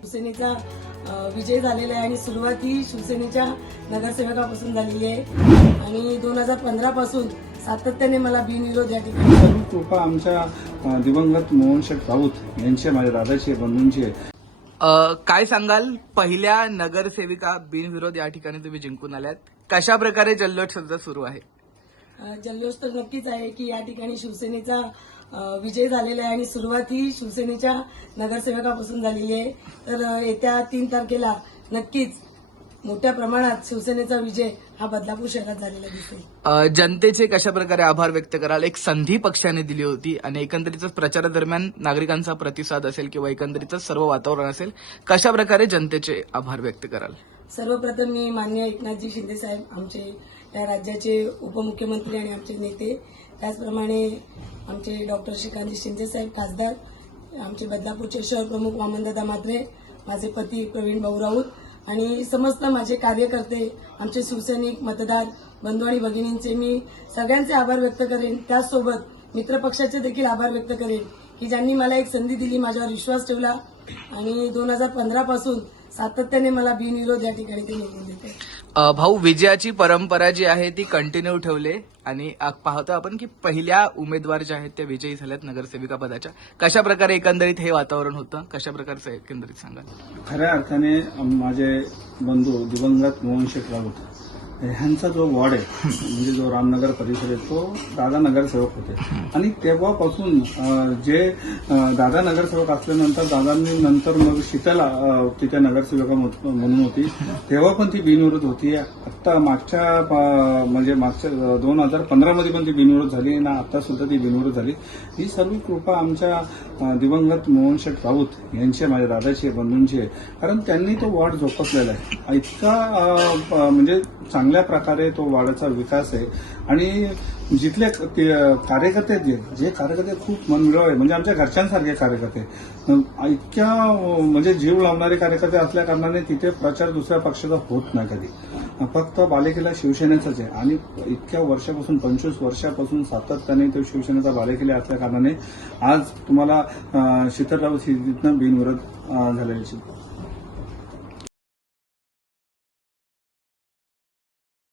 शिवसेनेचा विजय झालेला आहे आणि सुरुवात ही शिवसेनेच्या नगरसेवकापासून झालेली आहे. आणि दोन हजार पंधरा पासून सातत्याने मला बिनविरोध या ठिकाणी सर्व कृपा आमच्या दिवंगत मोहन शेठ राऊत यांचे माझ्या दादाचे बंधूंची. आहे काय सांगाल? पहिल्या नगरसेविका बिनविरोध या ठिकाणी तुम्ही जिंकून आल्यात. कशा प्रकारे जल्लोष सध्या सुरू आहे? जल्लोष तर नक्कीच आहे की या ठिकाणी शिवसेनेचा विजय झालेला आहे आणि सुरुवात ही शिवसेनेच्या नगरसेवकापासून झालेली आहे. तर येत्या तीन तारखेला नक्कीच मोठ्या प्रमाणात शिवसेनेचा विजय हा बदलापूर शहरात झालेला दिसतो जनतेचे कशा प्रकारे आभार व्यक्त कराल? एक संधी पक्षाने दिली होती आणि एकंदरीतच प्रचारादरम्यान नागरिकांचा प्रतिसाद असेल किंवा एकंदरीतच सर्व वातावरण असेल कशा प्रकारे जनतेचे आभार व्यक्त कराल? सर्वप्रथम मी मान्य एकनाथजी शिंदे साहेब आमचे या राज्याचे उपमुख्यमंत्री आणि आमचे नेते त्याचप्रमाणे आमचे डॉक्टर श्रीकांतजी शिंदे साहेब खासदार आमचे बदलापूरचे शहर प्रमुख वामनदादा म्हात्रे माझे पती प्रवीण भाऊ राऊत आणि समस्त माझे कार्यकर्ते आमचे शिवसैनिक मतदार बंधू आणि भगिनींचे मी सगळ्यांचे आभार व्यक्त करेन. त्याचसोबत मित्रपक्षाचे देखील आभार व्यक्त करेन की ज्यांनी मला एक संधी दिली माझ्यावर विश्वास ठेवला. आणि दोन हजार पंधरापासून सातत्याने मला बिनविरोध या ठिकाणी ते निवडून देते. अ, भाऊ विजयाची परंपरा जी आहे ती कंटिन्यू ठेवले आणि आ- पाहतो आपण की पहिल्या उमेदवार ज्या आहेत त्या विजयी झाल्यात नगरसेविका पदाच्या. कशा प्रकारे एकंदरीत हे वातावरण होतं? कशा प्रकारचं एकंदरीत सांगा खऱ्या अर्थाने अम, माझे बंधू दिवंगत मोहन शेठ राऊत ह्यांचा जो वॉर्ड आहे म्हणजे जो रामनगर परिसर आहे तो दादा नगरसेवक होते. आणि तेव्हापासून जे दादा नगरसेवक असल्यानंतर दादांनी नंतर मग शीतल तिथे नगरसेवक म्हणून होती तेव्हा पण ती बिनविरोध होती. आता मागच्या प- म्हणजे मागच्या दोन हजार पंधरामध्ये पण ती बिनविरोध झाली आणि आता सुद्धा ती बिनविरोध झाली. ही सर्व कृपा आमच्या दिवंगत मोहन शेठ राऊत यांचे माझ्या दादाची आहे, बंधूंची आहे. कारण त्यांनी तो वॉर्ड जोपासलेला आहे. इतका म्हणजे चांगला चांगल्या प्रकारे तो वाड्याचा विकास आहे. आणि जिथले ते कार्यकर्ते आहेत जे जे कार्यकर्ते खूप मनमिळव आहे म्हणजे आमच्या घरच्यांसारखे कार्यकर्ते. इतक्या म्हणजे जीव लावणारे कार्यकर्ते असल्या कारणाने तिथे प्रचार दुसऱ्या पक्षाचा होत नाही कधी. फक्त बालेकिल्ला शिवसेनेचाच आहे. आणि इतक्या वर्षापासून पंचवीस वर्षापासून सातत्याने तो शिवसेनेचा बालेकिल्ला असल्या कारणाने आज तुम्हाला शीतलराव सिद्धीतनं बिनविरोध अ,